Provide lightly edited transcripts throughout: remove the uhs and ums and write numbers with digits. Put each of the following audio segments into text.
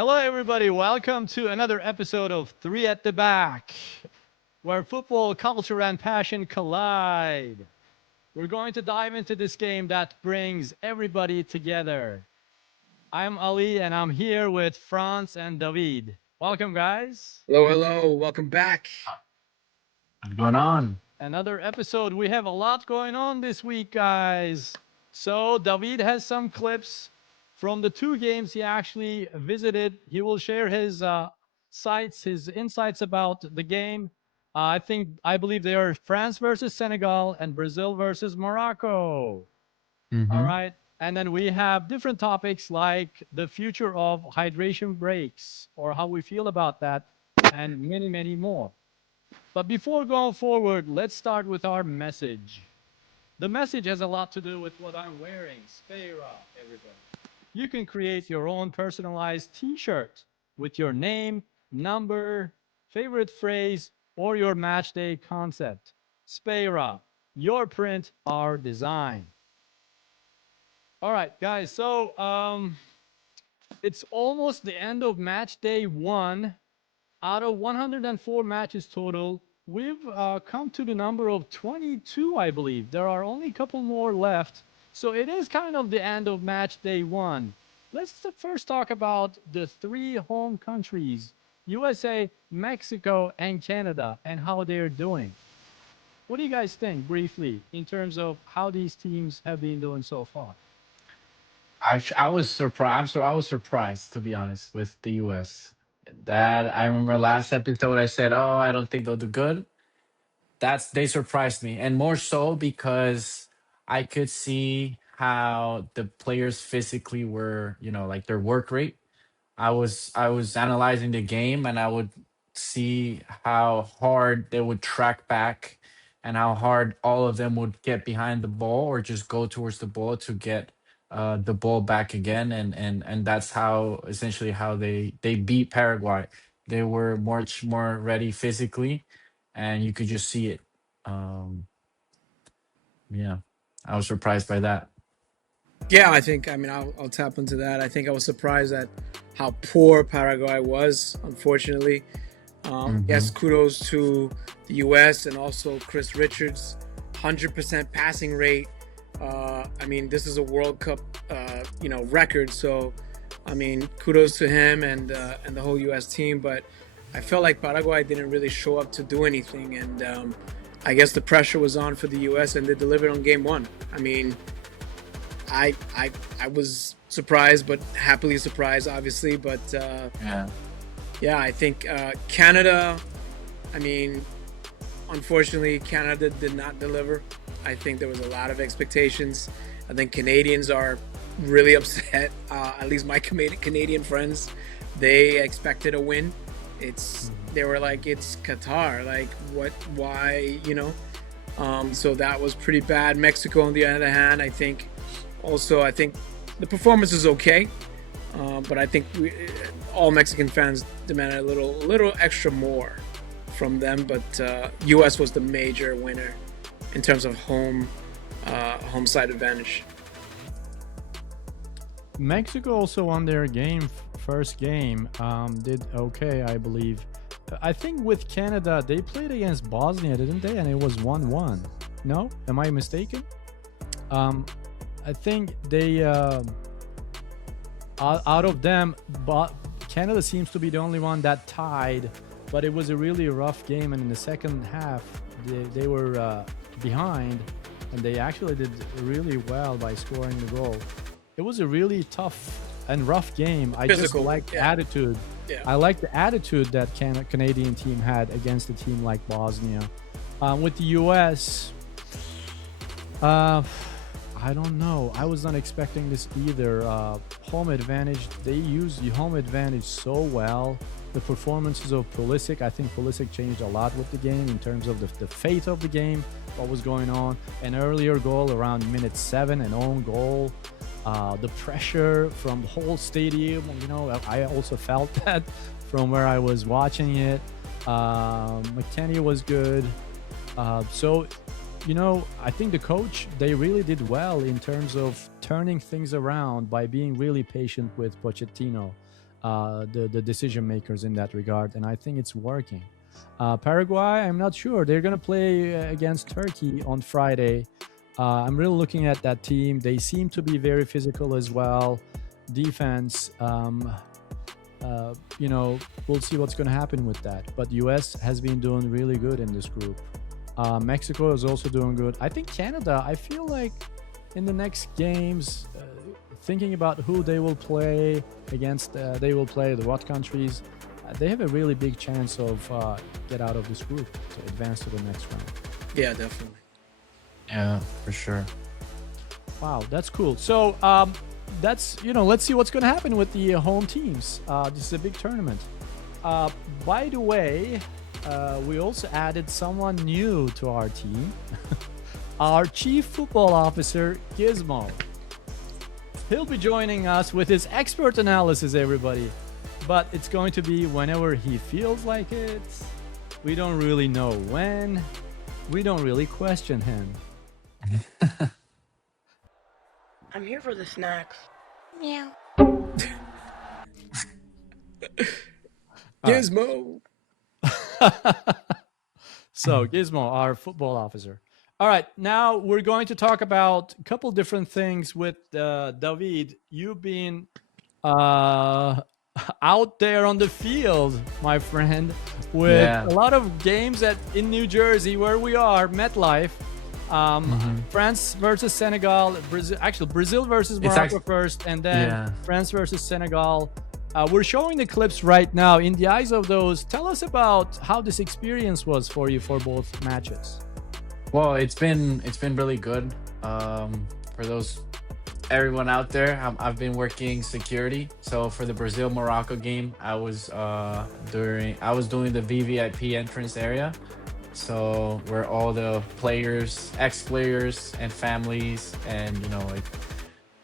Hello, everybody. Welcome to another episode of Three at the Back, where football, culture, and passion collide. We're going to dive into this game that brings everybody together. I'm Ali, and I'm here with Franz and David. Welcome, guys. Hello, hello, welcome back. What's going on? Another episode. We have a lot going on this week, guys. So, David has some clips from the two games he actually visited. He will share his sights, his insights about the game. I believe they are France versus Senegal and Brazil versus Morocco. All Mm-hmm. right. And then we have different topics like the future of hydration breaks or how we feel about that, and many, many more. But before going forward, let's start with our message. The message has a lot to do with what I'm wearing. Spera, everybody. You can create your own personalized t-shirt with your name, number, favorite phrase, or your match day concept. Spera, your print, our design. All right, guys. So it's almost the end of match day one. Out of 104 matches total, we've come to the number of 22, I believe. There are only a couple more left. So it is kind of the end of match day one. Let's first talk about the three home countries, USA, Mexico, and Canada, and how they're doing. What do you guys think, briefly, in terms of how these teams have been doing so far? I was surprised. So I was surprised, to be honest, with the U.S. That I remember last episode I said, "Oh, I don't think they'll do good." They surprised me, and more so because I could see how the players physically were, like their work rate. I was analyzing the game and I would see how hard they would track back and how hard all of them would get behind the ball or just go towards the ball to get the ball back again, and that's how essentially how they beat Paraguay. They were much more ready physically, and you could just see it. Um, yeah, I was surprised by that. Yeah, I'll tap into that. I think I was surprised at how poor Paraguay was, unfortunately. Hmm. Yes, kudos to the US and also Chris Richards. 100% passing rate. This is a World Cup, record. So, kudos to him and the whole US team. But I felt like Paraguay didn't really show up to do anything. And I guess the pressure was on for the US and they delivered on game one. I I I was surprised, but happily surprised, obviously. But Yeah. yeah, I think Canada. I mean, unfortunately, Canada did not deliver. I think there was a lot of expectations. I think Canadians are really upset. At least my Canadian friends, they expected a win. They were like, it's Qatar. Like, what? Why? So that was pretty bad. Mexico, on the other hand, I think the performance is okay, but I think all Mexican fans demanded a little extra more from them. But U.S. was the major winner in terms of home side advantage. Mexico also won their game, first game, did okay, I believe. I think with Canada, they played against Bosnia, didn't they? And it was 1-1. No? Am I mistaken? Um, I think they, out of them, but Canada seems to be the only one that tied, but it was a really rough game. And in the second half, they were behind, and they actually did really well by scoring the goal. It was a really tough and rough game. I just Physical, like the yeah, attitude. yeah. I like the attitude that Canadian team had against a team like Bosnia. With the U.S., uh, I don't know. I was not expecting this either. Home advantage. They use the home advantage so well. The performances of Pulisic. I think Pulisic changed a lot with the game in terms of the fate of the game. What was going on? An earlier goal around minute 7, an own goal. The pressure from the whole stadium. I also felt that from where I was watching it. McKennie was good. So I think the coach, they really did well in terms of turning things around by being really patient with Pochettino. the decision makers in that regard, and I think it's working. Paraguay, I'm not sure. They're going to play against Turkey on Friday. I'm really looking at that team. They seem to be very physical as well. Defense, you know, we'll see what's going to happen with that. But US has been doing really good in this group. Mexico is also doing good. I think Canada, I feel like in the next games, thinking about who they will play against, they will play the what countries. They have a really big chance of get out of this group to advance to the next round. Yeah, definitely. Yeah, for sure. Wow, that's cool. So that's, you know, let's see what's going to happen with the home teams. This is a big tournament. By the way, we also added someone new to our team. Our chief football officer, Gizmo. He'll be joining us with his expert analysis, everybody. But it's going to be whenever he feels like it. We don't really know when. We don't really question him. I'm here for the snacks. Meow. Gizmo. So, Gizmo, our football officer. All right, now we're going to talk about a couple different things with David. You've been out there on the field, my friend, with Yeah. a lot of games in New Jersey, where we are, MetLife. France versus Senegal, Brazil versus Morocco first, and then France versus Senegal. We're showing the clips right now. In the eyes of those, tell us about how this experience was for you for both matches. Well, it's been really good. For those everyone out there, I've been working security. So for the Brazil Morocco game, I was doing the VVIP entrance area. So where all the players, ex-players, and families, and you know, like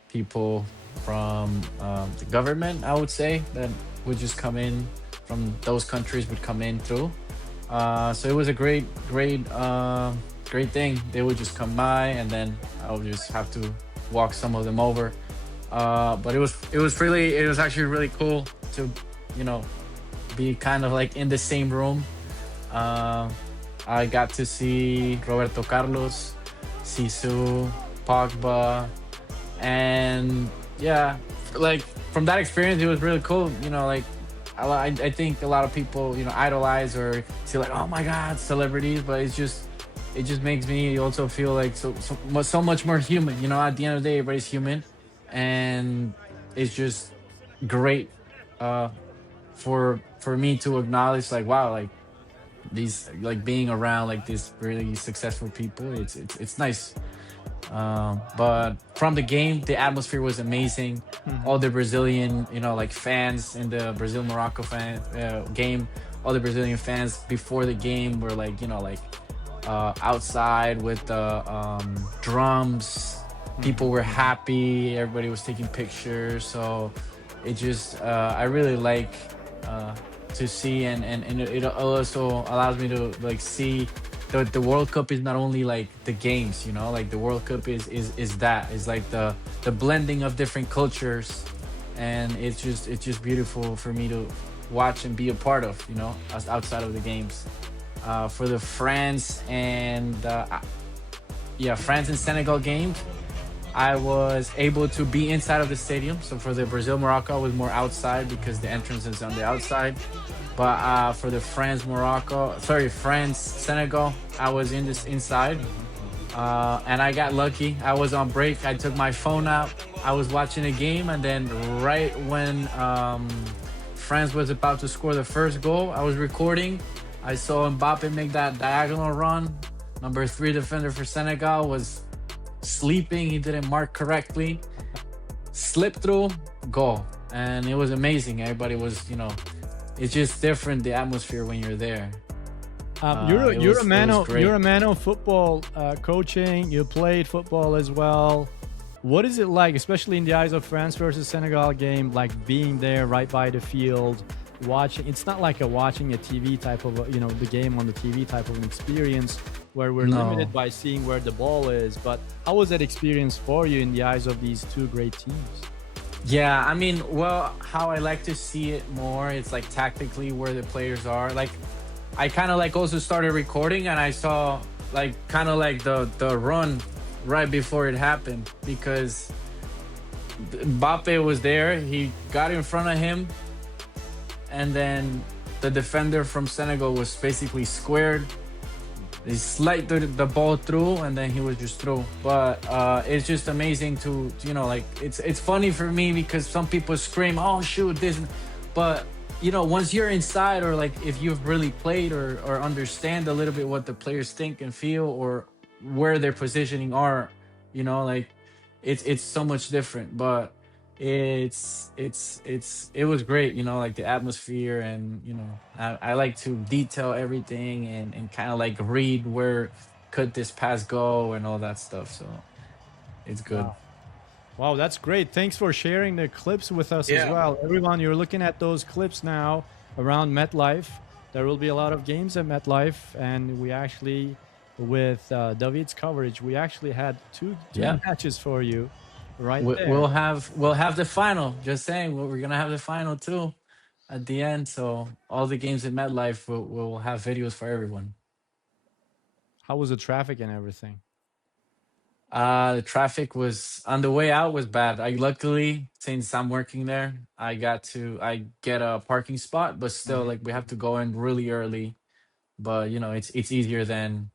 people from the government, I would say, that would just come in from those countries would come in through. So it was a great thing. They would just come by, and then I would just have to walk some of them over. But it was actually really cool to, you know, be kind of like in the same room. I got to see Roberto Carlos, Sisu, Pogba, and yeah, like from that experience, it was really cool. You know, like I think a lot of people, you know, idolize or see like, oh my God, celebrities, but it just makes me also feel like so much more human. You know, at the end of the day, everybody's human, and it's just great for me to acknowledge like, wow, like these, like being around like these really successful people. It's nice. But from the game, the atmosphere was amazing. All the Brazilian, you know, like fans in the Brazil Morocco game, all the Brazilian fans before the game were like, you know, like outside with the drums. People were happy. Everybody was taking pictures. So it just, I really like to see, and it also allows me to like see the World Cup is not only like the games, you know, like the World Cup is like the blending of different cultures, and it's just beautiful for me to watch and be a part of, you know, outside of the games. For the France and France and Senegal game, I was able to be inside of the stadium. So for the Brazil Morocco, I was more outside because the entrance is on the outside. But for the France Senegal, I was inside, and I got lucky. I was on break. I took my phone out. I was watching a game, and then right when France was about to score the first goal, I was recording. I saw Mbappe make that diagonal run. Number 3 defender for Senegal was sleeping. He didn't mark correctly. Slip through, goal, and it was amazing. Everybody was, you know. It's just different, the atmosphere when you're there. You're a man of football coaching. You played football as well. What is it like, especially in the eyes of France versus Senegal game, like being there right by the field, watching? It's not like watching a TV type of, you know, the game on the TV type of an experience where we're limited by seeing where the ball is. But how was that experience for you in the eyes of these two great teams? Yeah, I mean, well, how I like to see it more, it's like tactically where the players are. Like, I kind of like also started recording, and I saw like kind of like the run right before it happened, because Mbappe was there. He got in front of him, and then the defender from Senegal was basically squared. He slid the ball through, and then he was just through. But it's just amazing to like it's funny for me because some people scream, "Oh shoot this," but once you're inside, or like if you've really played, or understand a little bit what the players think and feel, or where their positioning are, like it's so much different. But it was great, like the atmosphere, and I like to detail everything, and kind of like read where could this pass go and all that stuff, so it's good. Wow. Wow, that's great. Thanks for sharing the clips with us as Yeah. well. Everyone, you're looking at those clips now around MetLife. There will be a lot of games at MetLife, and we actually, with David's coverage, we actually had two Yeah, matches for you right we'll there. have the final, just saying, we're gonna have the final too at the end, so all the games in MetLife will have videos for everyone. How was the traffic and everything? The traffic was on the way out was bad. I luckily, since I'm working there, I get a parking spot, but still, Mhm. like, we have to go in really early. But it's easier than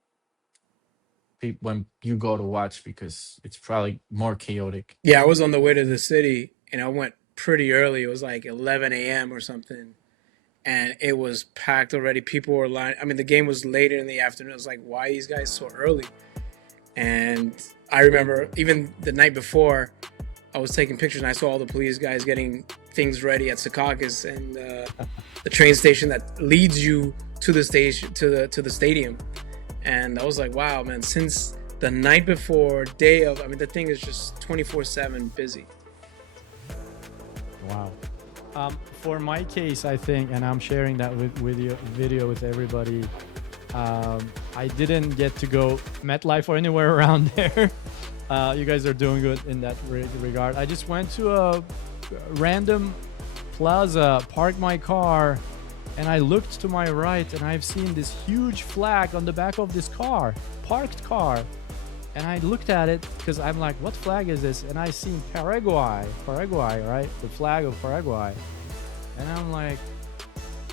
when you go to watch, because it's probably more chaotic. Yeah, I was on the way to the city and I went pretty early. It was like 11 a.m. or something. And it was packed already. People were lying. I mean, the game was later in the afternoon. It was like, why are these guys so early? And I remember even the night before, I was taking pictures and I saw all the police guys getting things ready at Secaucus and the train station that leads you to the station to the stadium. And I was like, wow, man! Since the night before, day of, I mean, the thing is just 24/7 busy. Wow. For my case, I think, and I'm sharing that with you video with everybody. I didn't get to go MetLife or anywhere around there. You guys are doing good in that regard. I just went to a random plaza, parked my car, and I looked to my right, and I've seen this huge flag on the back of this car, parked car. And I looked at it because I'm like, what flag is this? And I seen Paraguay, right? The flag of Paraguay. And I'm like,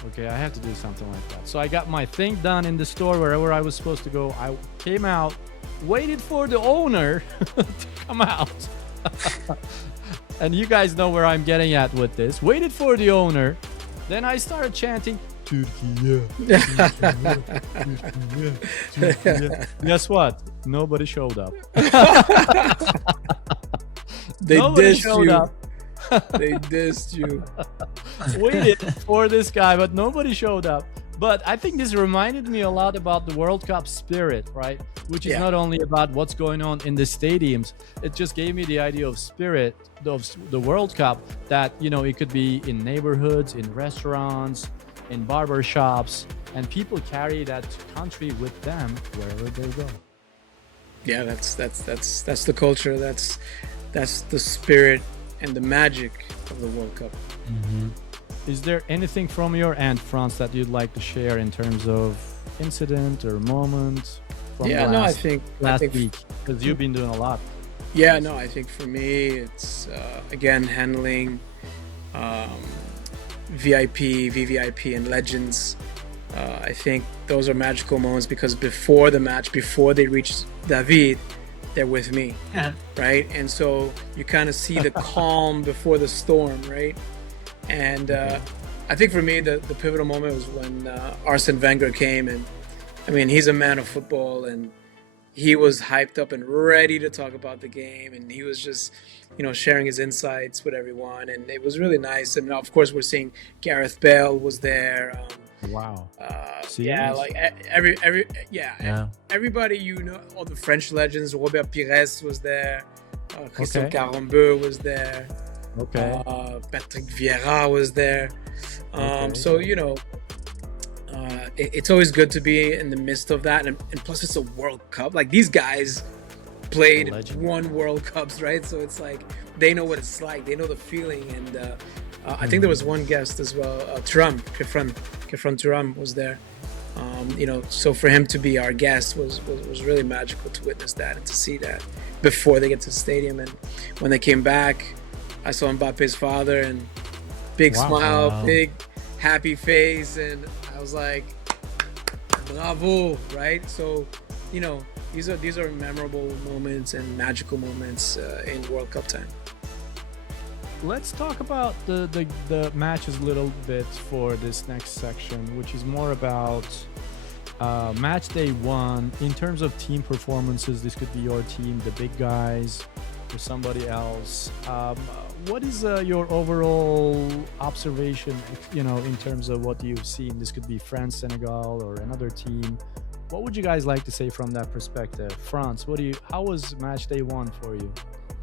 okay, I have to do something like that. So I got my thing done in the store wherever I was supposed to go. I came out, waited for the owner to come out. And you guys know where I'm getting at with this. Waited for the owner. Then I started chanting, Turkey, guess what? Nobody showed up. They Nobody dissed showed you. up. They dissed you. Waited for this guy, but nobody showed up. But I think this reminded me a lot about the World Cup spirit, right? Which is Yeah. not only about what's going on in the stadiums. It just gave me the idea of spirit of the World Cup, that it could be in neighborhoods, in restaurants, in barber shops, and people carry that country with them wherever they go. Yeah, that's the culture. That's the spirit and the magic of the World Cup. Hmm. Is there anything from your end, Franz, that you'd like to share in terms of incident or moment from Yeah, no, I think last week? Because you've been doing a lot. Yeah, no, I think for me it's again handling um, VIP, VVIP, and legends. I think those are magical moments because before the match, before they reach David, they're with me, Yeah. right? And so you kind of see the calm before the storm, right? And I think for me, the pivotal moment was when Arsene Wenger came, and I mean, he's a man of football, and he was hyped up and ready to talk about the game, and he was just, sharing his insights with everyone, and it was really nice. And of course, we're seeing Gareth Bale was there. Wow. Yeah, Serious? like yeah, Yeah. everybody, all the French legends. Robert Pires was there. Christian Okay. Carambeu was there. Okay. Patrick Vieira was there. Okay. So it's always good to be in the midst of that, and plus it's a World Cup. Like these guys played Legend. won World Cups, right? So it's like they know what it's like. They know the feeling. And I think there was one guest as well, Turam, Kefran Turam was there. So for him to be our guest was really magical to witness that and to see that before they get to the stadium. And when they came back, I saw Mbappe's father and big smile, big happy face, and I was like, bravo, right? So, these are memorable moments and magical moments in World Cup time. Let's talk about the matches a little bit for this next section, which is more about match day one. In terms of team performances, this could be your team, the big guys, or somebody else. What is your overall observation, in terms of what you've seen? This could be France, Senegal, or another team. What would you guys like to say from that perspective? France, how was match day one for you?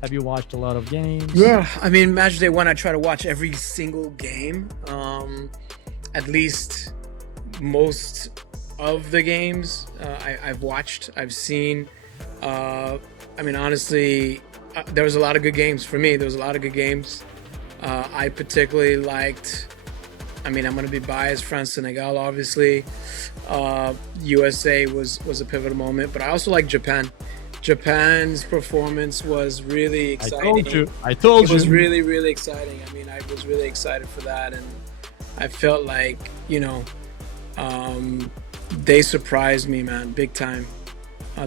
Have you watched a lot of games? Yeah, I mean, match day one, I try to watch every single game. At least most of the games I've watched, I've seen. Honestly, there was a lot of good games for me. There was a lot of good games. I particularly liked, I'm going to be biased, France, Senegal, obviously. USA was a pivotal moment, but I also like Japan. Japan's performance was really exciting. I told you. It was really, really exciting. I was really excited for that, and I felt like, they surprised me, man, big time.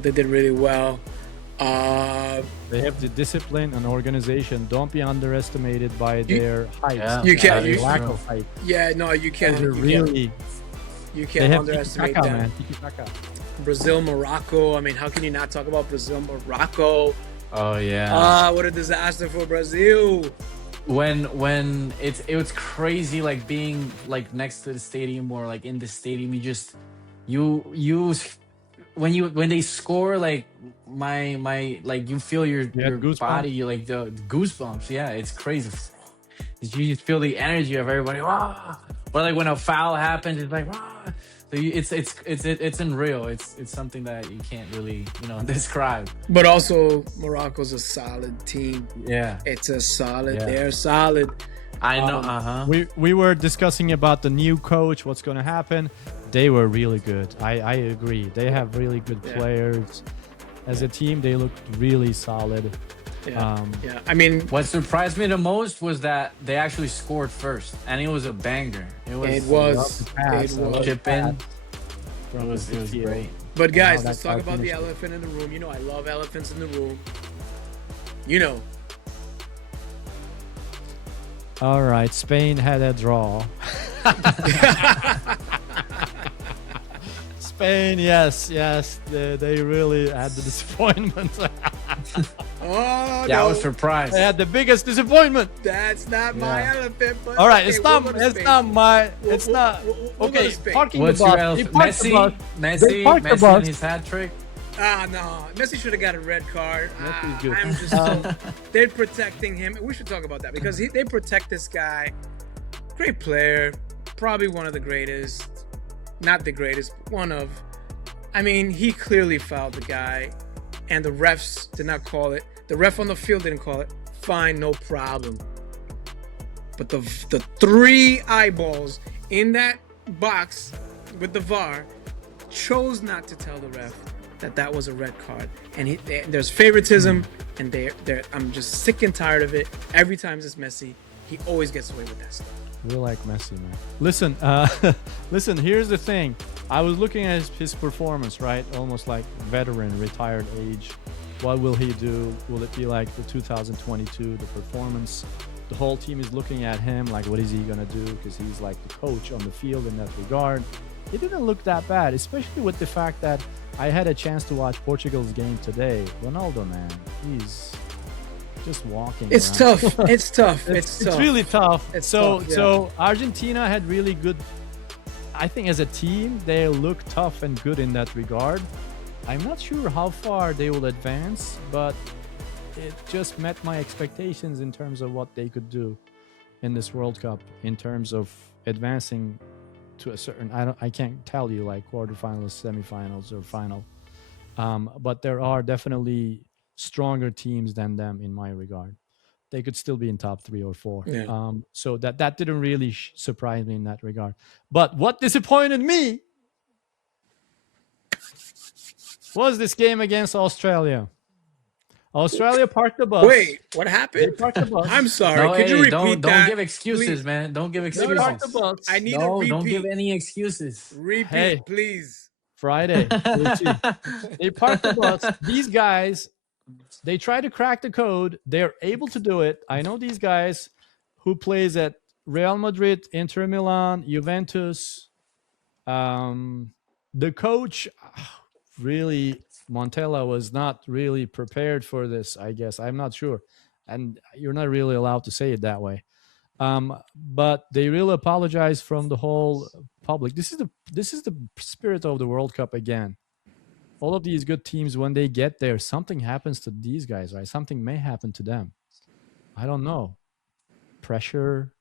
They did really well. They have the discipline and organization. Don't be underestimated by their height. Yeah. You can't. Lack of height. Yeah, no, you can't. You They can't have underestimate tiki-taka, them. man. Tiki-taka. Brazil, Morocco. How can you not talk about Brazil, Morocco? Oh yeah. What a disaster for Brazil. When it was crazy, like being like next to the stadium or like in the stadium, you when they score, like my like you feel your goosebumps? body, like the goosebumps. Yeah, it's crazy. You just feel the energy of everybody. Wah! Or like when a foul happens, it's like wah! So it's unreal. It's something that you can't really describe. But also, Morocco's a solid team. Yeah, It's a solid. Yeah. They're solid. I know. We were discussing about the new coach, what's going to happen. They were really good. I agree. They have really good players. As a team, they looked really solid. Yeah. What surprised me the most was that they actually scored first, and it was a banger. It was. Chip in. From It was the field. great. But guys, Wow, let's that's talk how about the finished it. elephant in the room. I love elephants in the room. All right, Spain had a draw. Spain, yes, they really had the disappointment. Oh, Yeah, I no, was surprised. They had the biggest disappointment. that's not my Yeah. elephant. But All right, okay, it's not. we'll go to It's Spain. not my. We'll- It's we'll- not. we'll go Okay, to Spain. talking What's about your they elephant? parked the bus. They parked the Messi bus. and his hat trick. No, Messi should have got a red card. Messi's good. I'm just they're protecting him. We should talk about that because they protect this guy. Great player, probably one of the greatest. Not the greatest, but one of. He clearly fouled the guy, and the refs did not call it. The ref on the field didn't call it. Fine, no problem. But the three eyeballs in that box with the VAR chose not to tell the ref that was a red card. And there's favoritism, and I'm just sick and tired of it. Every time it's Messi, he always gets away with that stuff. We like Messi, man. Listen, listen. Here's the thing. I was looking at his performance, right? Almost like veteran, retired age. What will he do? Will it be like the 2022, the performance? The whole team is looking at him like, what is he gonna do? Because he's like the coach on the field in that regard. It didn't look that bad, especially with the fact that I had a chance to watch Portugal's game today. Ronaldo, man, he's just walking. It's around. tough. It's tough. It's tough. really tough. It's so tough, yeah. so Argentina had really good. I think as a team they look tough and good in that regard. I'm not sure how far they will advance, but it just met my expectations in terms of what they could do in this World Cup in terms of advancing to a certain. I can't tell you like quarterfinals, semifinals, or final. But there are definitely stronger teams than them in my regard. they could still be in top 3 or 4. Yeah. So that didn't really surprise me in that regard. But what disappointed me was this game against Australia. Australia parked the bus. Wait, what They happened? parked the bus. I'm sorry. No, Could you hey, repeat don't that? give excuses, please? man. Don't give They No, no. parked the excuses. bus. I need a No, repeat. don't give any excuses. Repeat, Hey. please. Friday. We'll see. They parked the bus. These guys, they try to crack the code. They're able to do it. I know these guys who plays at Real Madrid, Inter Milan, Juventus. The coach, really, Montella was not really prepared for this, I guess. I'm not sure. And you're not really allowed to say it that way. But they really apologize from the whole public. This is the spirit of the World Cup again. All of these good teams, when they get there, something happens to these guys, right? Something may happen to them. I don't know. Pressure.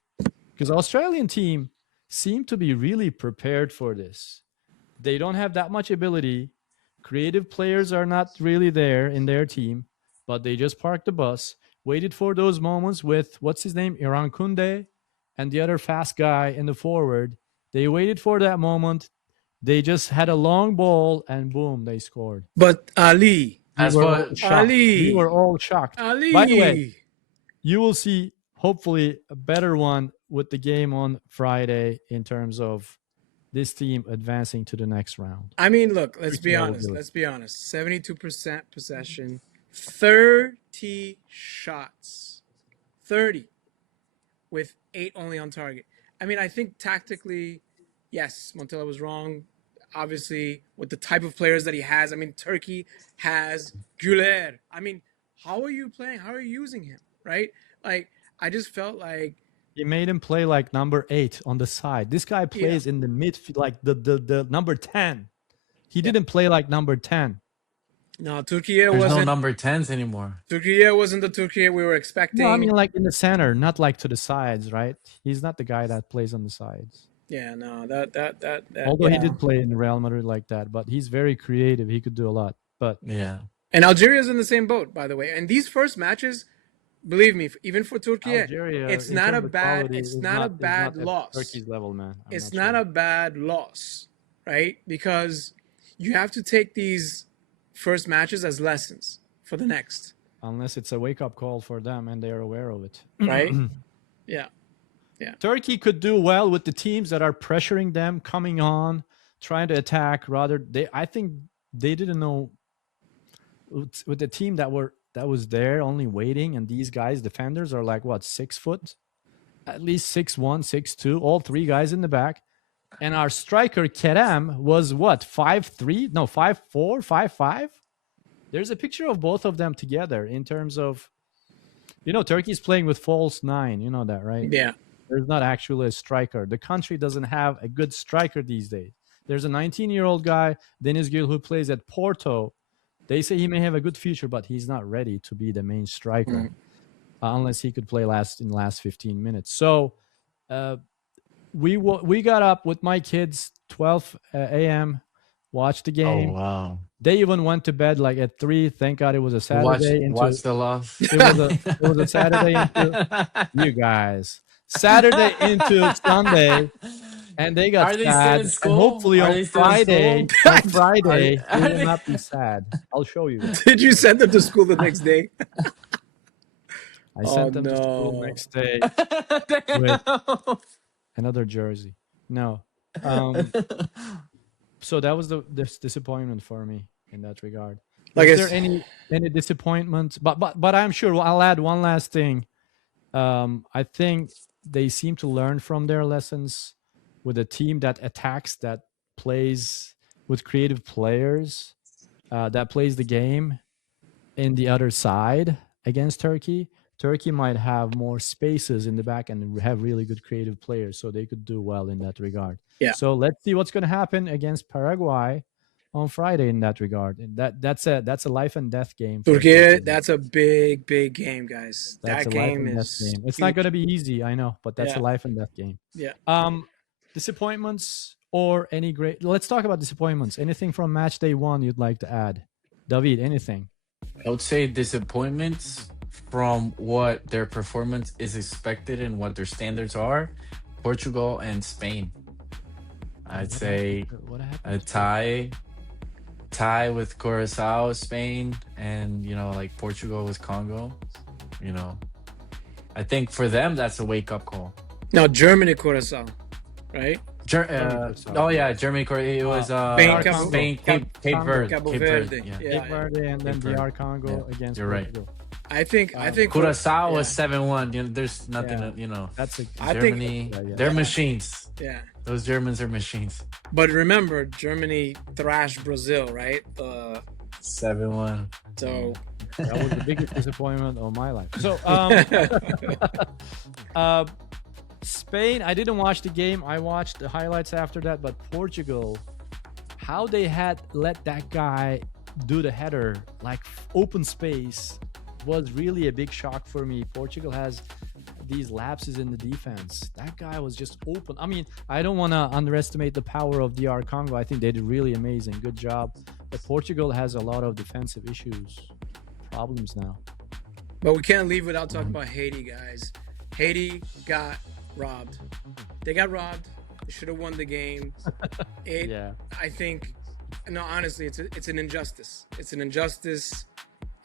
Because Australian team seem to be really prepared for this. They don't have that much ability. Creative players are not really there in their team, but they just parked the bus, waited for those moments with, what's his name, Iran Kunde, and the other fast guy in the forward. They waited for that moment. They just had a long ball, and boom, they scored. But Ali. That's We were what all shocked. We were all shocked. Ali. By the way, you will see hopefully a better one with the game on Friday in terms of this team advancing to the next round. I mean, look, let's be honest. Let's be honest. 72% possession, 30 shots. 30 with 8 only on target. I mean, I think tactically, yes, Montella was wrong. Obviously, with the type of players that he has. I mean, Turkey has Güler. I mean, how are you playing? How are you using him, right? Like, I just felt like he made him play like number 8 on the side. This guy plays in the midfield, like the number 10. He didn't play like number 10. No, Turkey There's wasn't. no number 10s anymore. Turkey wasn't the Turkey we were expecting. No, I mean like in the center, not like to the sides, right? He's not the guy that plays on the sides. Yeah, no, that. Although he did play in Real Madrid like that, but he's very creative. He could do a lot. But yeah. And Algeria's in the same boat, by the way. And these first matches, believe me, even for Turkey, Algeria, it's not a bad. It's not a bad at loss. Turkey's level, man. It's not a bad loss, right? Because you have to take these first matches as lessons for the next. Unless it's a wake-up call for them and they're aware of it. Right? Yeah. Turkey could do well with the teams that are pressuring them, coming on, trying to attack. Rather, I think they didn't know with the team that was there only waiting, and these guys, defenders, are like what, 6 foot? At least 6'1", 6'2", all 3 guys in the back. And our striker, Kerem, was what, 5'3"? No, 5'4", 5'5"? There's a picture of both of them together in terms of, Turkey's playing with false 9. You know that, right? Yeah. There's not actually a striker. The country doesn't have a good striker these days. There's a 19-year-old guy, Deniz Gül, who plays at Porto. They say he may have a good future, but he's not ready to be the main striker unless he could play in the last 15 minutes. So we got up with my kids 12 a.m., watched the game. Oh, wow. They even went to bed like at 3. Thank God it was a Saturday. Watch the loss. It was a Saturday into you guys. Saturday into Sunday. And they got Are they sad. still in school? And hopefully Are on they still in Friday, school? on Friday, Are they they- will not be sad. I'll show you. Did you send them to school the next day? I sent them to school no. next day Damn. another jersey. No. So that was this disappointment for me in that regard. Like Is there any disappointment? But I'm sure I'll add one last thing. I think they seem to learn from their lessons with a team that attacks, that plays with creative players, that plays the game in the other side against Turkey. Turkey might have more spaces in the back and have really good creative players, so they could do well in that regard. Yeah. So let's see what's going to happen against Paraguay on Friday in that regard. And that's a life and death game. for Turkey, Turkey. that's a big game, guys. That's that a life game and death is. game. It's not going to be easy, I know, but that's Yeah. a life and death game. Yeah. Disappointments or any great? Let's talk about disappointments. Anything from match day 1 you'd like to add, David? Anything? I would say disappointments from what their performance is expected and what their standards are, Portugal and Spain. I'd say What happened a to Portugal? tie with Curacao, Spain, and like Portugal with Congo. You know, I think for them that's a wake up call. Now Germany, Curacao, right? Germany Curacao, Oh yeah. yeah, Germany, Korea. It was Spain, DR Congo, Spain, Cape Congo, Verde, Cabo Cape Verde. Verde. Yeah, Yeah, Cape yeah. Verde, and then Cape Verde. DR Yeah, Congo against you're right. Portugal. I think Curacao was yeah. 7-1. There's nothing. Yeah, that's a I think Germany, yeah, yeah. they're yeah, machines. yeah. Those Germans are machines. But remember, Germany thrashed Brazil, right? 7-1. So That was the biggest disappointment of my life. So, uh, Spain, I didn't watch the game. I watched the highlights after that. But Portugal, how they had let that guy do the header, like open space, was really a big shock for me. Portugal has these lapses in the defense. That guy was just open. I mean, I don't want to underestimate the power of DR Congo. I think they did really amazing. Good job. But Portugal has a lot of defensive issues, problems now. but we can't leave without talking about Haiti, guys. Haiti got robbed. They got robbed. They should have won the game. Yeah. I think, no, honestly, it's an injustice. It's an injustice,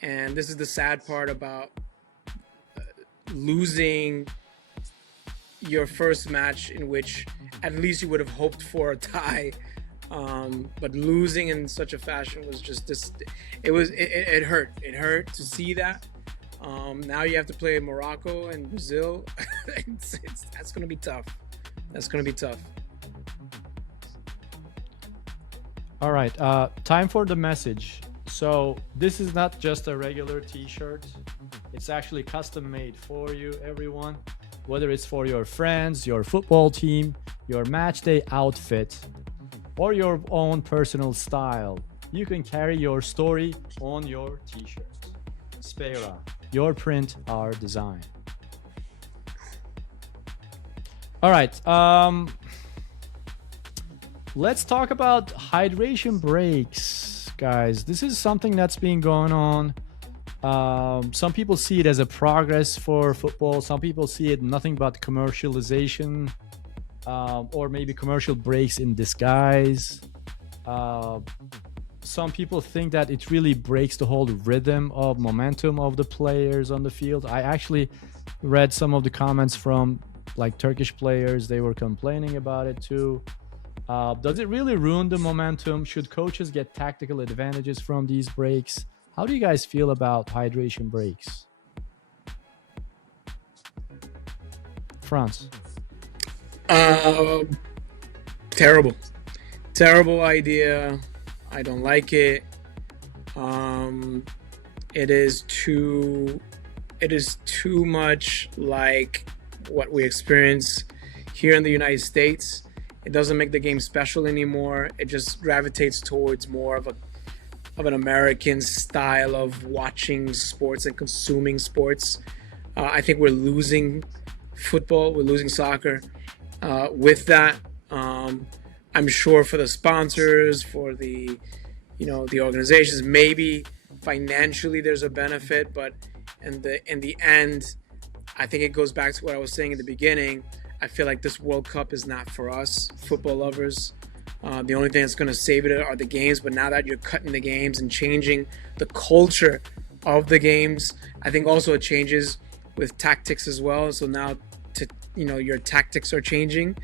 and this is the sad part about losing your first match in which at least you would have hoped for a tie. But losing in such a fashion was just this. It hurt. It hurt to see that. Now you have to play Morocco and Brazil. That's going to be tough. That's going to be tough. All right. Time for the message. So this is not just a regular T-shirt. It's actually custom made for you, everyone. Whether it's for your friends, your football team, your match day outfit, or your own personal style, you can carry your story on your T-shirt. Spera, your print, our design. All right. Let's talk about hydration breaks, guys. This is something that's been going on. Some people see it as a progress for football. Some people see it nothing but commercialization, or maybe commercial breaks in disguise. Some people think that it really breaks the whole rhythm of momentum of the players on the field. I actually read some of the comments from like Turkish players. They were complaining about it too. Does it really ruin the momentum? Should coaches get tactical advantages from these breaks? How do you guys feel about hydration breaks? France. Terrible. Terrible idea. I don't like it. It is too much like what we experience here in the United States. It doesn't make the game special anymore. It just gravitates towards more of an American style of watching sports and consuming sports. I think we're losing football. We're losing soccer. With that, I'm sure for the sponsors, for the organizations, maybe financially there's a benefit, but in the end, I think it goes back to what I was saying in the beginning. I feel like this World Cup is not for us football lovers. The only thing that's going to save it are the games. But now that you're cutting the games and changing the culture of the games, I think also it changes with tactics as well. So now, your tactics are changing,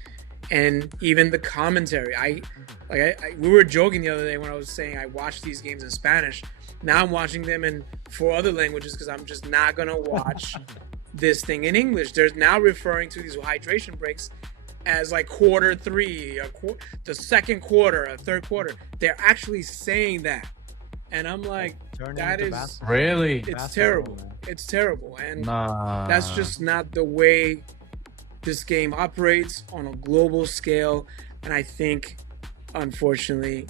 and even the commentary. We were joking the other day when I was saying I watched these games in Spanish. Now I'm watching them in 4 other languages because I'm just not going to watch this thing in English. They're now referring to these hydration breaks as like quarter 3, the second quarter, a third quarter. They're actually saying that, and I'm like, that is really. It's terrible. It's terrible, and Nah. that's just not the way this game operates on a global scale. And I think, unfortunately,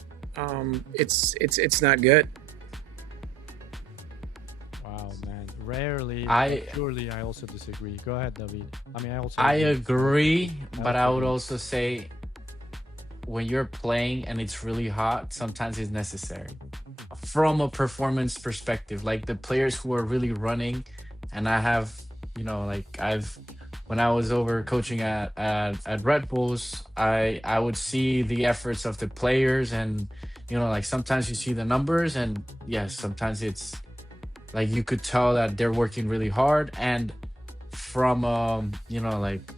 it's not good. Wow, man. Rarely, surely I also disagree. Go ahead, David. I agree, but I would also say when you're playing and it's really hot, sometimes it's necessary from a performance perspective. Like the players who are really running, and I have, like I've when I was over coaching at Red Bulls, I would see the efforts of the players, and like sometimes you see the numbers, and yes, sometimes it's like you could tell that they're working really hard, and from like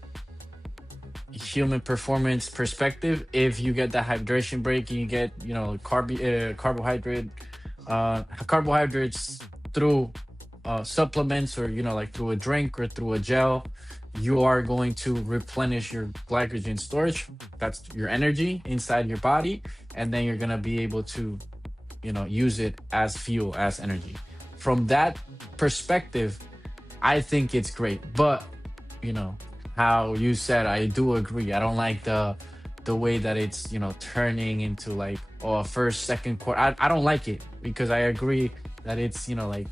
human performance perspective, if you get that hydration break and you get carbohydrates through supplements, or like through a drink or through a gel, you are going to replenish your glycogen storage. That's your energy inside your body, and then you're going to be able to use it as fuel, as energy. From that perspective, I think it's great. But you know how you said, I do agree. I don't like the way that it's turning into like, oh, first, second quarter. I don't like it, because I agree that it's like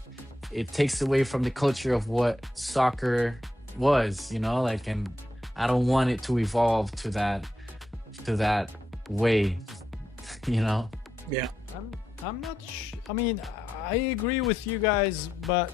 it takes away from the culture of what soccer was, like, and I don't want it to evolve to that way, you know. Yeah. I'm I'm not I mean, I agree with you guys, but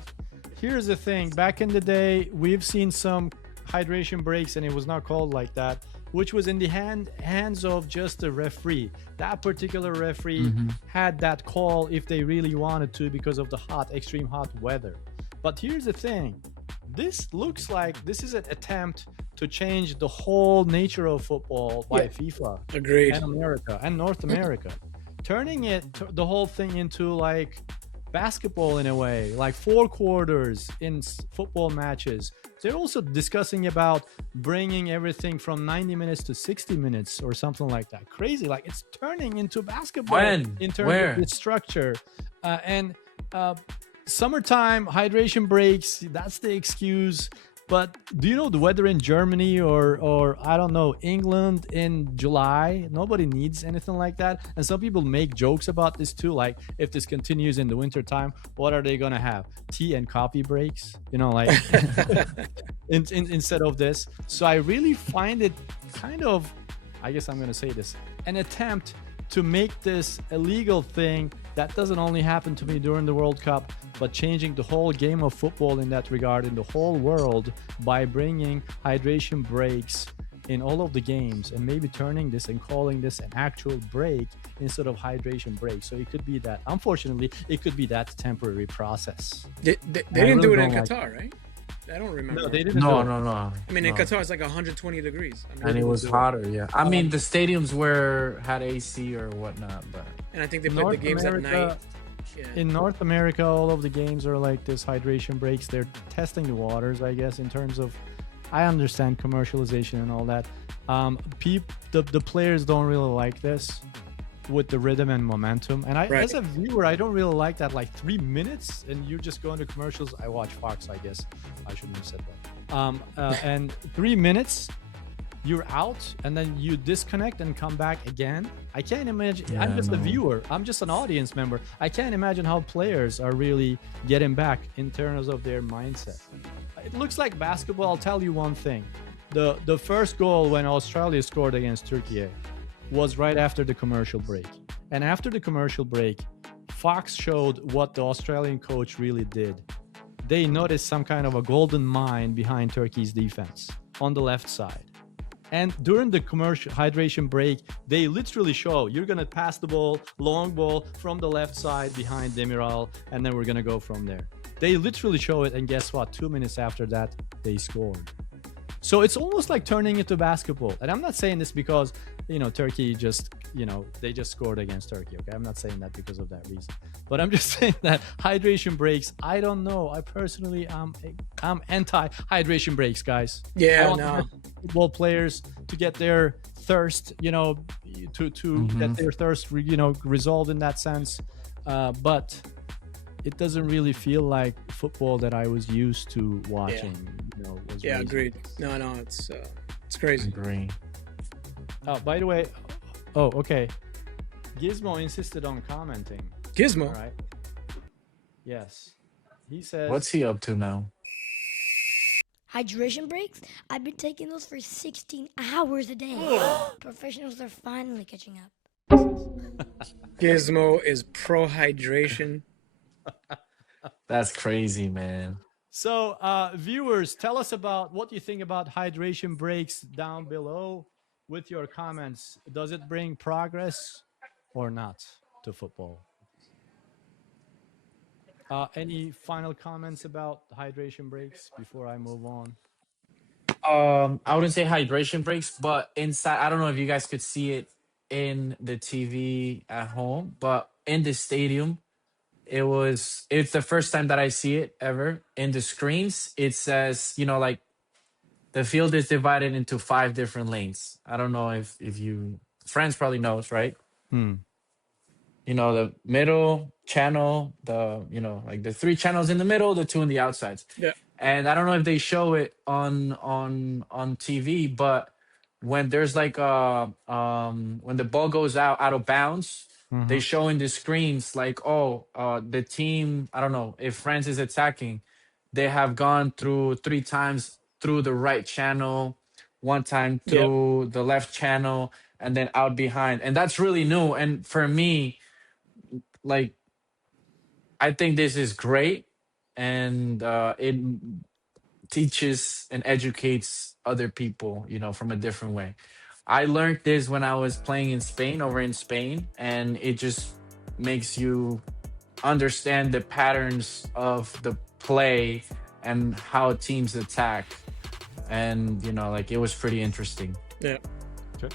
here's the thing. Back in the day, we've seen some hydration breaks and it was not called like that, which was in the hands of just the referee. That particular referee Hmm. had that call if they really wanted to because of the extreme hot weather. But here's the thing. This looks like this is an attempt to change the whole nature of football by Yeah. FIFA Agreed. and America and North America, turning the whole thing into like basketball in a way, like four quarters in football matches. They're also discussing about bringing everything from 90 minutes to 60 minutes or something like that. Crazy, like it's turning into basketball When? in terms of Where? its structure. And uh, Summertime hydration breaks, that's the excuse. But do you know the weather in Germany or I don't know, England in July? Nobody needs anything like that. And some people make jokes about this too, like if this continues in the winter time, what are they gonna have? Tea and coffee breaks, like instead of this. So I really find it kind of, I guess I'm gonna say this, an attempt to make this a legal thing that doesn't only happen to me during the World Cup, but changing the whole game of football in that regard in the whole world by bringing hydration breaks in all of the games and maybe turning this and calling this an actual break instead of hydration break. So it could be that, unfortunately, it could be that temporary process. They I didn't do really it in don't like. Qatar, right? I don't remember. No, they didn't do No, it. no, no, I mean, in no. Qatar, it's like 120 degrees. I And mean, it Didn't was do it. hotter. Yeah, I mean Um, the stadiums were had AC or whatnot, but and I think they played the North games at America, night. Yeah. in North America, all of the games are like this hydration breaks. They're testing the waters, I guess, in terms of. I understand commercialization and all that. The players don't really like this with the rhythm and momentum. And Right. as a viewer, I don't really like that. Like 3 minutes, and you just go into commercials. I watch Fox, I guess. I shouldn't have said that. And 3 minutes, you're out and then you disconnect and come back again. I can't imagine. I'm yeah, just a no. viewer, I'm just an audience member. I can't imagine how players are really getting back in terms of their mindset. It looks like basketball. I'll tell you one thing. The first goal when Australia scored against Turkey was right after the commercial break. And after the commercial break, Fox showed what the Australian coach really did. They noticed some kind of a golden mine behind Turkey's defense on the left side. And during the commercial hydration break, they literally show you're gonna pass the ball, long ball from the left side behind Demiral, and then we're gonna go from there. They literally show it, and guess what? 2 minutes after that, they scored. So it's almost like turning into basketball. And I'm not saying this because, Turkey just, they just scored against Turkey. Okay. I'm not saying that because of that reason. But I'm just saying that hydration breaks, I don't know. I personally, I'm anti hydration breaks, guys. I Yeah, want no. football players to get their thirst, to get their thirst, resolved in that sense. But it doesn't really feel like football that I was used to watching. Was Yeah, raised agreed. with. No, it's crazy. Agree. By the way, oh, okay. Gizmo insisted on commenting. Gizmo. All right. Yes. He says, What's he up to now? Hydration breaks? I've been taking those for 16 hours a day. Professionals are finally catching up. Gizmo is pro hydration. That's crazy, man. So, viewers, tell us about what you think about hydration breaks down below with your comments. Does it bring progress or not to football? Any final comments about hydration breaks before I move on? I wouldn't say hydration breaks, but inside, I don't know if you guys could see it in the TV at home, but in the stadium, it's the first time that I see it ever in the screens. It says, like the field is divided into five different lanes. I don't know if you friends probably knows, right? Hmm. The middle channel, like the three channels in the middle, the two on the outsides. Yeah. And I don't know if they show it on TV, but when there's like when the ball goes out of bounds, they Mm-hmm. show in the screens like, oh, the team, I don't know, if France is attacking, they have gone through three times through the right channel, one time Yep. through the left channel, and then out behind. And that's really new. And for me, like, I think this is great, and it teaches and educates other people, from a different way. I learned this when I was playing in Spain, over in Spain, and it just makes you understand the patterns of the play and how teams attack. And, like, it was pretty interesting. Yeah. Okay.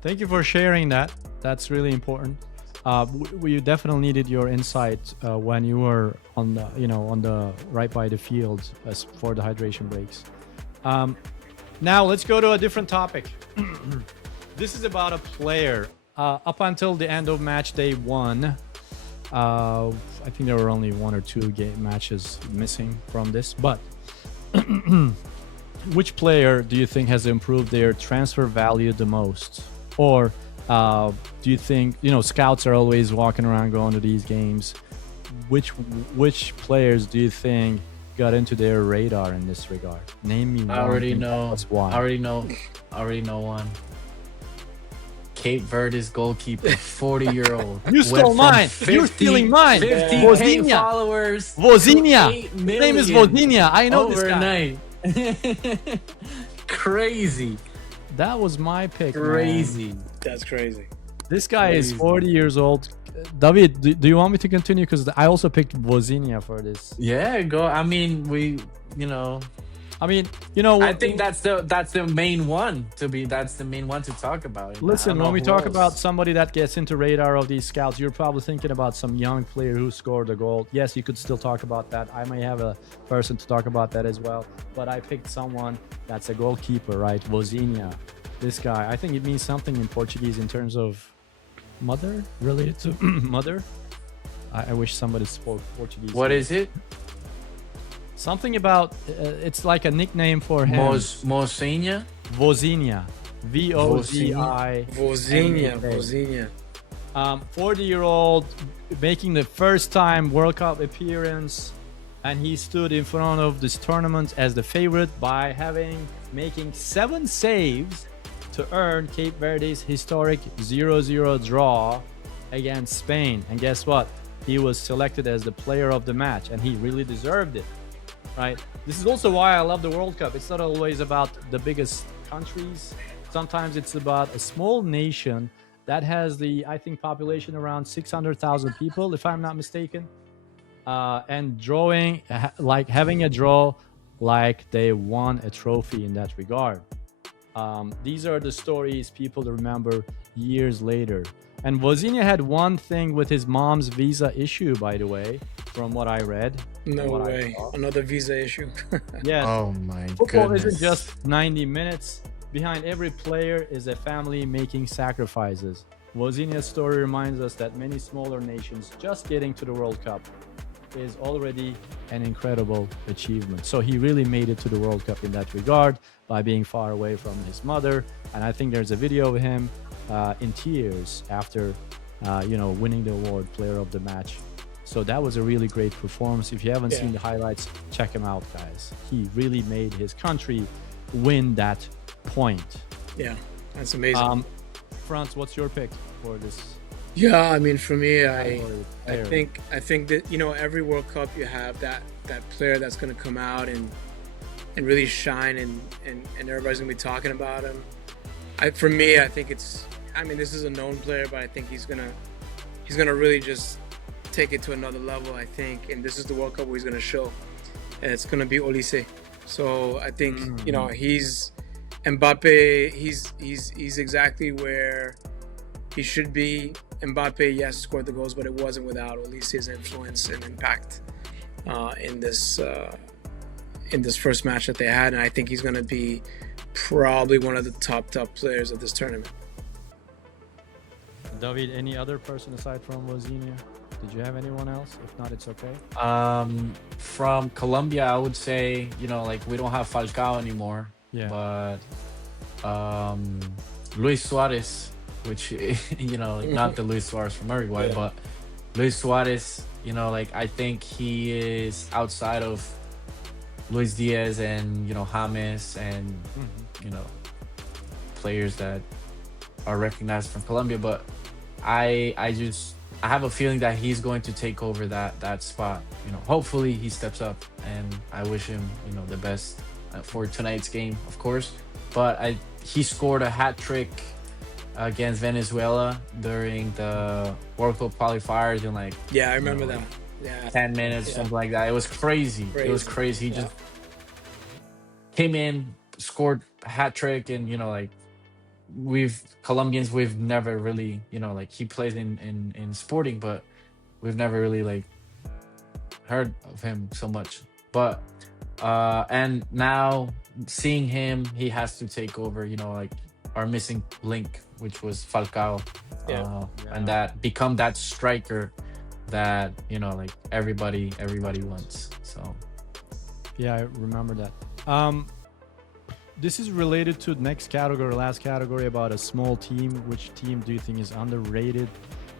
Thank you for sharing that. That's really important. We definitely needed your insight when you were on the right by the field as for the hydration breaks. Now let's go to a different topic. This is about a player. Up until the end of match day 1, I think there were only 1 or 2 game matches missing from this. But which player do you think has improved their transfer value the most? Or do you think, scouts are always walking around going to these games? Which players do you think got into their radar in this regard? Name me one. I already and know. tell us why. I already know one. Cape Verde's goalkeeper, 40-year-old. You stole mine. You're stealing mine. 50K Vozinha. followers. Vozinha. 8 His name is million Vozinha. I know this guy. overnight. Crazy. That was my pick. man. Crazy. That's crazy. This guy is Crazy. 40 years old. David, do you want me to continue? Because I also picked Vozinha for this. Yeah, go. I mean, I think that's the main one to talk about. I Listen, don't know when we who talk else. about somebody that gets into radar of these scouts, you're probably thinking about some young player who scored a goal. Yes, you could still talk about that. I may have a person to talk about that as well. But I picked someone that's a goalkeeper, right? Vozinha. This guy, I think it means something in Portuguese in terms of mother, related to mother. I wish somebody spoke Portuguese. What is it? Something about, it's like a nickname for him. Mocinha? Vozinha. V-O-Z-I. Vozinha. 40-year-old making the first time World Cup appearance, and he stood in front of this tournament as the favorite by making 7 saves to earn Cape Verde's historic 0-0 draw against Spain. And guess what? He was selected as the player of the match, and he really deserved it. Right? This is also why I love the World Cup. It's not always about the biggest countries. Sometimes it's about a small nation that has the, I think, population around 600,000 people, if I'm not mistaken. And having a draw like they won a trophy in that regard. These are the stories people remember years later. And Vozinha had one thing with his mom's visa issue, by the way, from what I read. No way. Another visa issue. Yes. Oh my Football goodness. isn't just 90 minutes. Behind every player is a family making sacrifices. Vozinha's story reminds us that many smaller nations just getting to the World Cup is already an incredible achievement. So he really made it to the World Cup in that regard by being far away from his mother. And I think there's a video of him in tears after, winning the award, Player of the Match. So that was a really great performance. If you haven't seen the highlights, check him out, guys. He really made his country win that point. Yeah, that's amazing. Franz, what's your pick for this Yeah, I mean, for me, category I player? think that every World Cup you have that player that's going to come out and really shine, and everybody's going to be talking about him. For me, I think it's. I mean, this is a known player, but I think he's gonna really just take it to another level. I think, and this is the World Cup where he's gonna show, and it's gonna be Olise. So I think he's Mbappe. He's exactly where he should be. Mbappe, yes, scored the goals, but it wasn't without Olise's influence and impact in this first match that they had, and I think he's going to be probably one of the top players of this tournament. David, any other person aside from Wozinha? Did you have anyone else? If not, it's okay. From Colombia, I would say, like we don't have Falcao anymore, Yeah. but Luis Suarez, which like not the Luis Suarez from Uruguay, Yeah. but Luis Suarez, like I think he is outside of Luis Diaz and James and players that are recognized from Colombia, but I have a feeling that he's going to take over that spot. Hopefully he steps up, and I wish him the best for tonight's game, of course. But he scored a hat trick against Venezuela during the World Cup qualifiers in like Yeah, I remember like that. Yeah, 10 minutes, something like that. It was crazy. It was crazy. He Yeah. just came in, scored a hat trick, and like we've never really like he plays in Sporting, but we've never really like heard of him so much. But and now seeing him, he has to take over like our missing link, which was Falcao. Yeah. And that become that striker that like everybody wants. So Yeah, I remember that. This is related to the next category, last category about a small team. Which team do you think is underrated?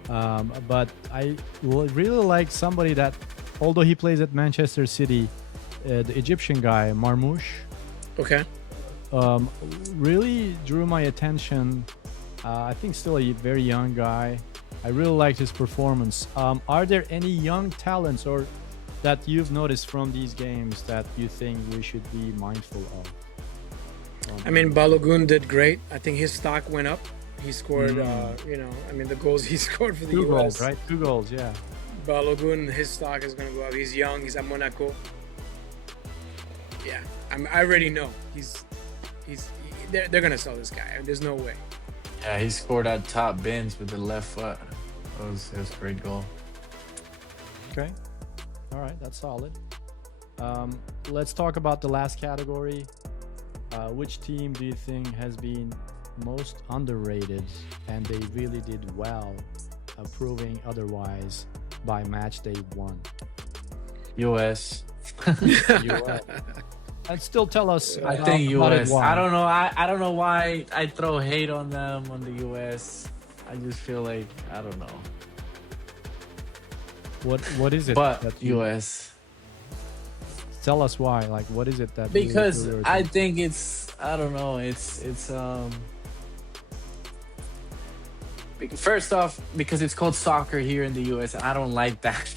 But I would really like somebody that, although he plays at Manchester City, the Egyptian guy, Marmoush, Okay. really drew my attention. I think still a very young guy. I really liked his performance. Are there any young talents or that you've noticed from these games that you think we should be mindful of? I mean, Balogun did great. I think his stock went up. He scored, I mean, the goals he scored for the Two US. goals, right? 2 goals, yeah. Balogun, his stock is going to go up. He's young. He's at Monaco. Yeah, I already know. They're going to sell this guy. There's no way. yeah, he scored that top bins with the left foot. It was a great goal. Okay. All right, that's solid. Let's talk about the last category. Which team do you think has been most underrated and they really did well, proving otherwise by match day 1? US. US. And still tell us. I think about it, US. why. I don't know. I don't know why I throw hate on them on the US. I just feel like I don't know. What is it? But that you US. tell us why? Like, what is it that? really Because drew your I attention? think I don't know. First off, because it's called soccer here in the US, and I don't like that.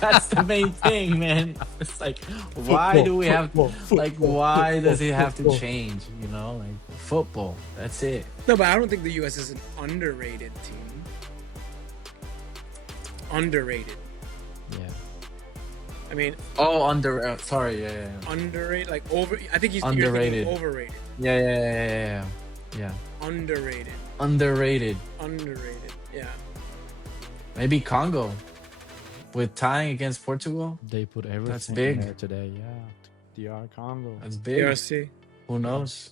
That's the main thing, man. It's like, why do we have like? Why does it have to change? Like football. That's it. No, but I don't think the US is an underrated team. Underrated. Yeah. I mean, Oh, sorry, yeah. underrated, like over. I think you're Underrated. thinking overrated. Yeah. Underrated. Underrated. Underrated. Yeah. Maybe Congo with tying against Portugal. They put everything big. in there today. Yeah. DR Congo. That's big. DRC. Who knows?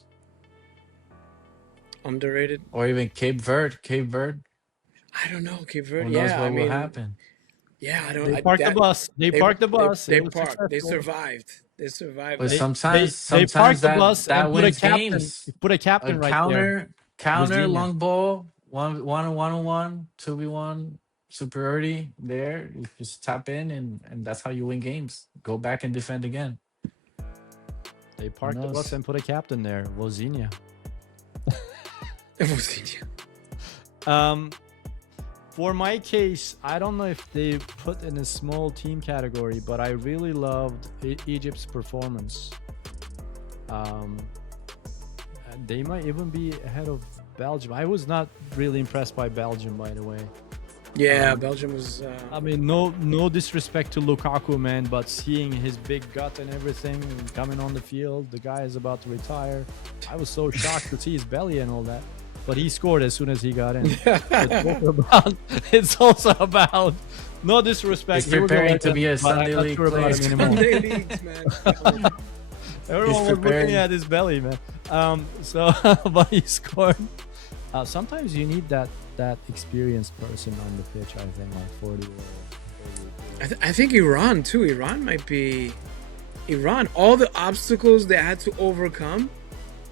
Underrated. Or even Cape Verde. I don't know. Cape Who Verde. knows Yeah. what I mean, will happen? yeah. I don't. They parked the bus. They parked the bus. They It was parked. They successful. survived. They survived. But that. sometimes they parked the that, bus that and put a wins captain. games. Put a captain A right there. counter, Virginia. long ball, one on one, 2v1 superiority there. You just tap in and that's how you win games. Go back and defend again. They parked the knows? bus and put a captain there. Wozinha. It was- Um, For my case, I don't know if they put in a small team category, but I really loved Egypt's performance. Um, and they might even be ahead of Belgium. I was not really impressed by Belgium, by the way. Yeah, Um, Belgium was. I mean, no disrespect to Lukaku, man, but seeing his big gut and everything and coming on the field, the guy is about to retire. I was so shocked to see his belly and all that. But he scored as soon as he got in. It's also about, it's also about no disrespect. He's He was a preparing to legend, be a but I'm Sunday not League sure about player. him anymore. Sunday leagues, man. Everyone was preparing. looking at his belly, man. So but he scored. Sometimes you need that experienced person on the pitch. I think like 40 or I think Iran too. Iran might be. Iran, all the obstacles they had to overcome.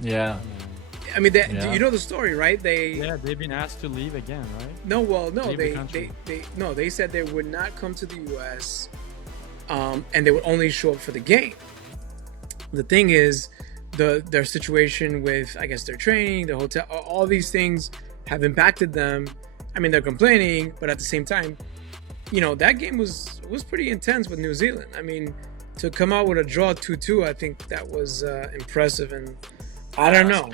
Yeah. I mean, Yeah. you know the story, right? yeah, they've been asked to leave again, right? No, well, no, Leave the they, country. they said they would not come to the U.S. And they would only show up for the game. The thing is, their situation with, I guess, their training, their hotel, all these things have impacted them. I mean, they're complaining, but at the same time, you know, that game was pretty intense with New Zealand. I mean, to come out with a draw 2-2, I think that was impressive. And I don't know.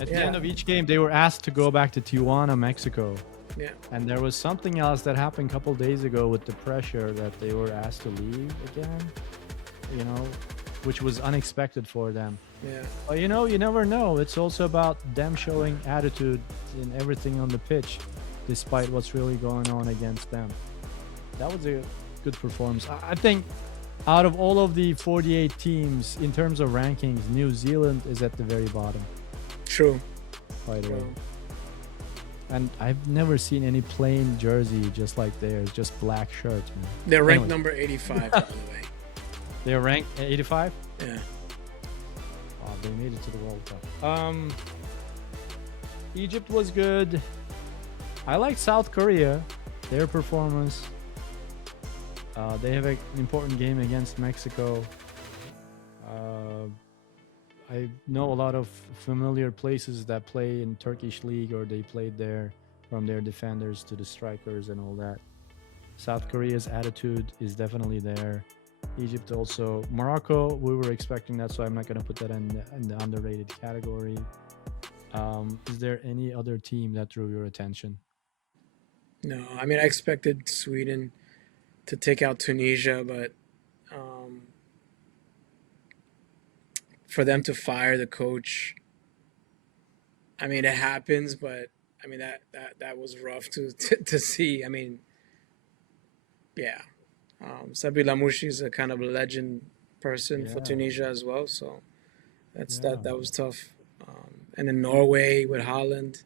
At the Yeah. end of each game, they were asked to go back to Tijuana, Mexico. Yeah. And there was something else that happened a couple days ago with the pressure that they were asked to leave again, you know, which was unexpected for them. Yeah. But you know, you never know. It's also about them showing attitude in everything on the pitch, despite what's really going on against them. That was a good performance. I think out of all of the 48 teams, in terms of rankings, New Zealand is at the very bottom, True. by the way. True. And I've never seen any plain jersey just like theirs, just black shirts, man. They're ranked Anyway. number 85, by the way. They're ranked 85. Yeah. Oh, they made it to the World Cup. Egypt was good. I liked South Korea, their performance. They have an important game against Mexico. I know a lot of familiar places that play in Turkish league or they played there, from their defenders to the strikers and all that. South Korea's attitude is definitely there. Egypt also. Morocco, we were expecting that, so I'm not going to put that in the underrated category. Is there any other team that drew your attention? No, I mean, I expected Sweden to take out Tunisia, but for them to fire the coach, I mean, it happens, but I mean that was rough to see. I mean, yeah, Sabri Lamouchi is a kind of a legend person for Yeah. Tunisia as well, so Yeah. that was tough. And then Norway with Holland,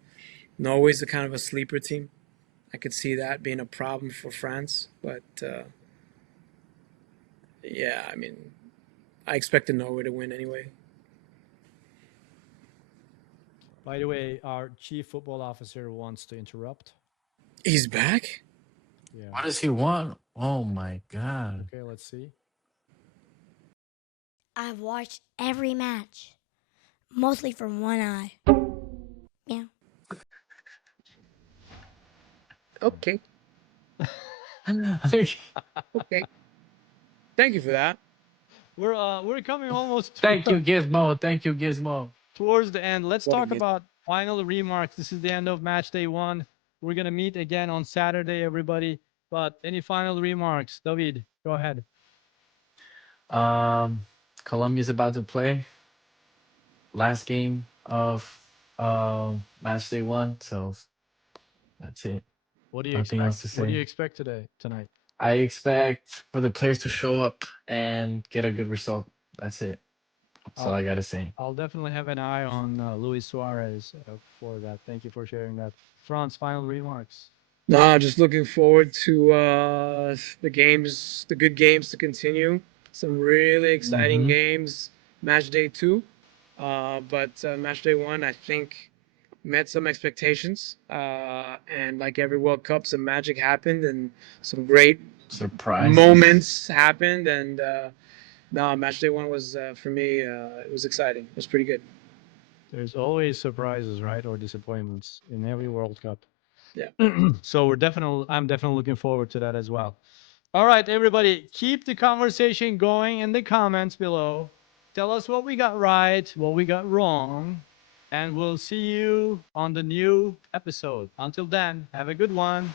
Norway's a kind of a sleeper team. I could see that being a problem for France, but yeah, I mean, I expected Norway to win anyway. By the way, our chief football officer wants to interrupt. He's back? Yeah. What does he want? Oh my god. Okay, let's see. I've watched every match, mostly from one eye. Yeah. Okay, okay. Thank you for that. We're coming almost Thank you, Gizmo. Thank you, Gizmo. towards the end. Let's What a talk giz- about final remarks. This is the end of match day 1. We're gonna meet again on Saturday, everybody. But any final remarks, David? Go ahead. Um, Colombia's about to play last game of match day 1, so that's it. What do you Nothing else expect? to What do you say. expect tonight? I expect for the players to show up and get a good result. That's it. That's all I'll, I gotta say. I'll definitely have an eye on Luis Suarez for that. Thank you for sharing that. Franz, final remarks. No, just looking forward to the good games to continue. Some really exciting Mm-hmm. games. Match day 2, but match day 1, I think, met some expectations. And like every World Cup, some magic happened and some great Surprise. moments happened. And no, match day 1 was for me. It was exciting. It was pretty good. There's always surprises, right, or disappointments in every World Cup. Yeah. So I'm definitely looking forward to that as well. All right, everybody, keep the conversation going in the comments below. Tell us what we got right, what we got wrong, and we'll see you on the new episode. Until then, have a good one.